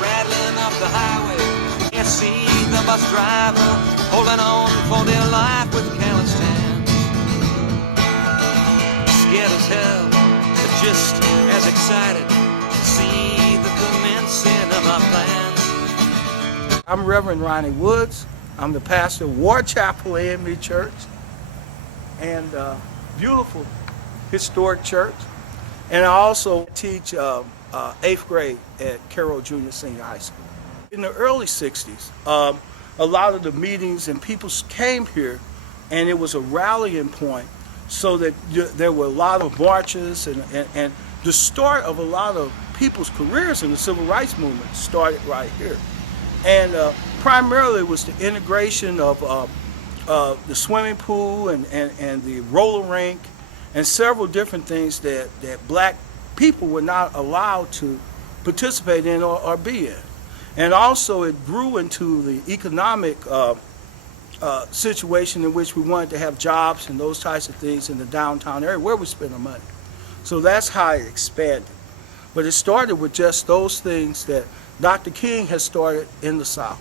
Rattling up the highway, can't see the bus driver holding on for their life with calloused hands. Scared as hell, but just as excited to see the commencing of our plans. I'm Reverend Ronnie Woods. I'm the pastor of Ward Chapel AME Church, and beautiful historic church. And I also teach 8th grade at Cairo Junior Senior High School. In the early 60s, a lot of the meetings and people came here, and it was a rallying point so that there were a lot of marches, and the start of a lot of people's careers in the civil rights movement started right here. And primarily it was the integration of the swimming pool and the roller rink and several different things that black people were not allowed to participate in or be in. And also it grew into the economic situation in which we wanted to have jobs and those types of things in the downtown area where we spend our money. So that's how it expanded. But it started with just those things that Dr. King has started in the South.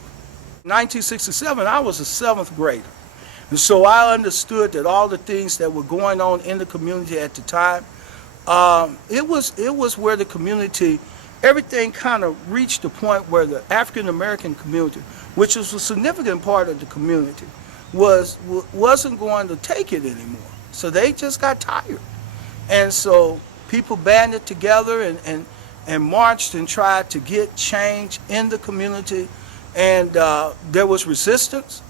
In 1967, I was a 7th grader. And so I understood that all the things that were going on in the community at the time, it was where the community, everything kind of reached the point where the African American community, which was a significant part of the community, wasn't going to take it anymore. So they just got tired. And so people banded together and marched and tried to get change in the community. And there was resistance,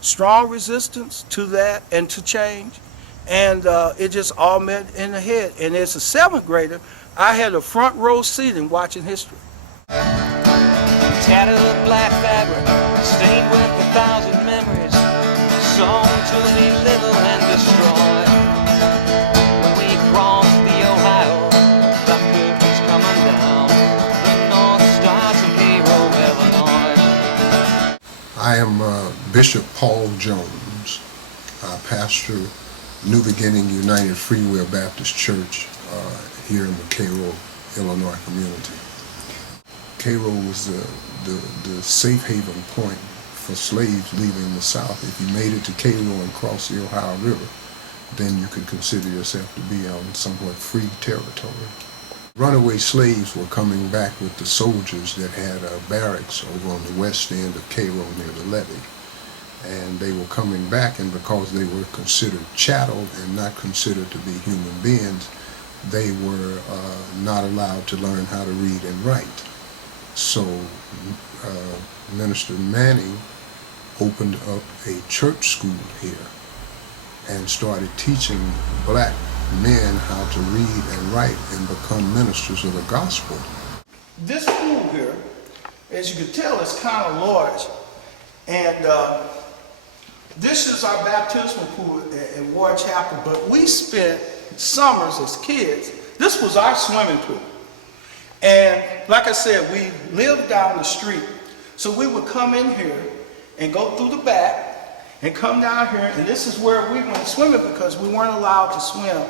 strong resistance to that and to change. And it just all met in the head. And as a 7th grader, I had a front row seat in watching history. Tattered black fabric, stained with 1,000 memories, sewn to be little and destroyed. When we crossed the Ohio, the curtains coming down, the North Stars of Cairo, Illinois. I am Bishop Paul Jones. I pastor New Beginning United Free Will Baptist Church here in the Cairo, Illinois community. Cairo was the safe haven point for slaves leaving the South. If you made it to Cairo and crossed the Ohio River, then you could consider yourself to be on somewhat free territory. Runaway slaves were coming back with the soldiers that had barracks over on the west end of Cairo near the levee. And they were coming back, and because they were considered chattel and not considered to be human beings, they were not allowed to learn how to read and write. So Minister Manning opened up a church school here and started teaching black men how to read and write and become ministers of the gospel. This pool here, as you can tell, is kind of large. And this is our baptismal pool at Ward Chapel, but we spent summers as kids. This was our swimming pool. And like I said, we lived down the street. So we would come in here and go through the back and come down here, and this is where we went swimming because we weren't allowed to swim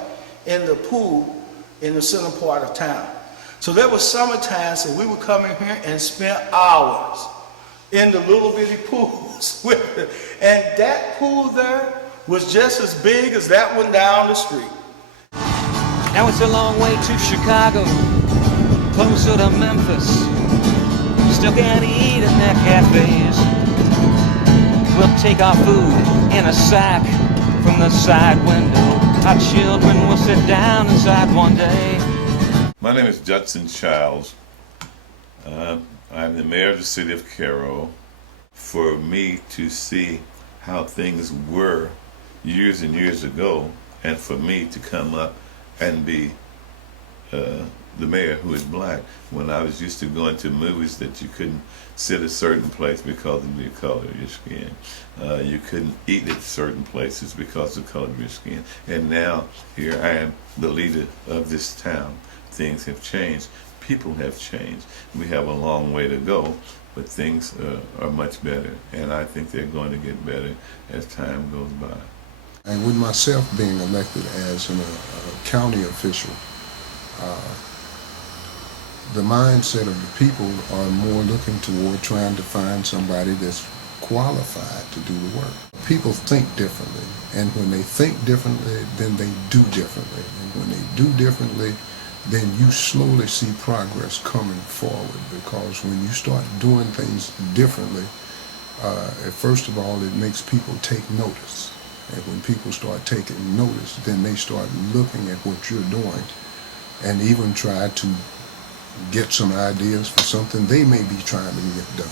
in the pool in the center part of town. So there was summer times that we would come in here and spend hours in the little bitty pools with it. And that pool there was just as big as that one down the street. Now it's a long way to Chicago, closer to Memphis. Still can't eat in their cafes. We'll take our food in a sack from the side window. Our children will sit down inside one day. My name is Judson Childs. I'm the mayor of the city of Cairo. For me to see how things were years and years ago, and for me to come up and be the mayor who is black, when I was used to going to movies that you couldn't sit a certain place because of the color of your skin. You couldn't eat at certain places because of the color of your skin. And now here I am, the leader of this town. Things have changed. People have changed. We have a long way to go, but things are much better. And I think they're going to get better as time goes by. And with myself being elected as a county official, the mindset of the people are more looking toward trying to find somebody that's qualified to do the work. People think differently, and when they think differently, then they do differently. And when they do differently, then you slowly see progress coming forward, because when you start doing things differently, first of all, it makes people take notice. And when people start taking notice, then they start looking at what you're doing and even try to get some ideas for something they may be trying to get done.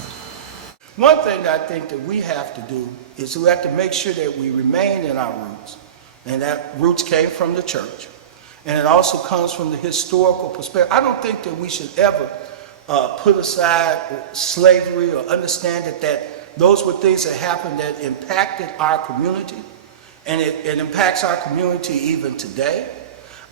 One thing that I think that we have to do is we have to make sure that we remain in our roots, and that roots came from the church, and it also comes from the historical perspective. I don't think that we should ever put aside slavery or understand that those were things that happened that impacted our community, and it impacts our community even today.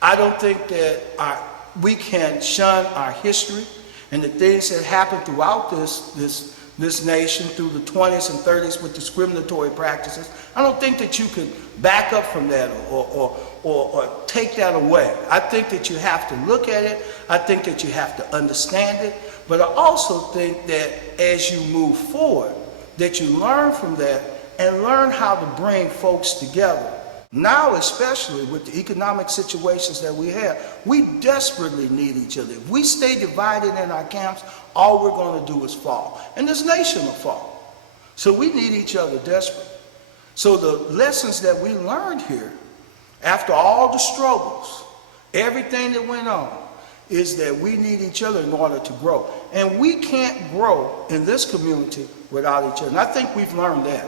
I don't think that we can shun our history and the things that happened throughout this nation through the 20s and 30s with discriminatory practices. I don't think that you could back up from that or take that away. I think that you have to look at it. I think that you have to understand it. But I also think that as you move forward, that you learn from that and learn how to bring folks together. Now, especially with the economic situations that we have, we desperately need each other. If we stay divided in our camps, all we're going to do is fall. And this nation will fall. So we need each other desperately. So the lessons that we learned here, after all the struggles, everything that went on, is that we need each other in order to grow. And we can't grow in this community without each other. And I think we've learned that.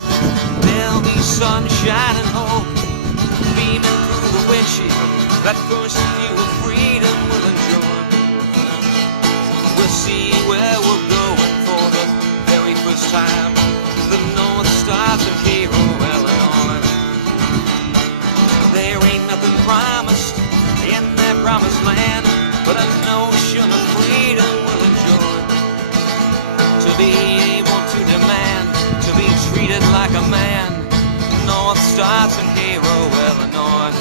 There'll be sunshine and hope beaming through the windshield. That first view of freedom will enjoy. We'll see where we're going for the very first time. The North starts in Cairo, Illinois. There ain't nothing promised in that promised land, but a notion of freedom we'll enjoy. To be able to demand, to be treated like a man. North starts in Cairo, Illinois.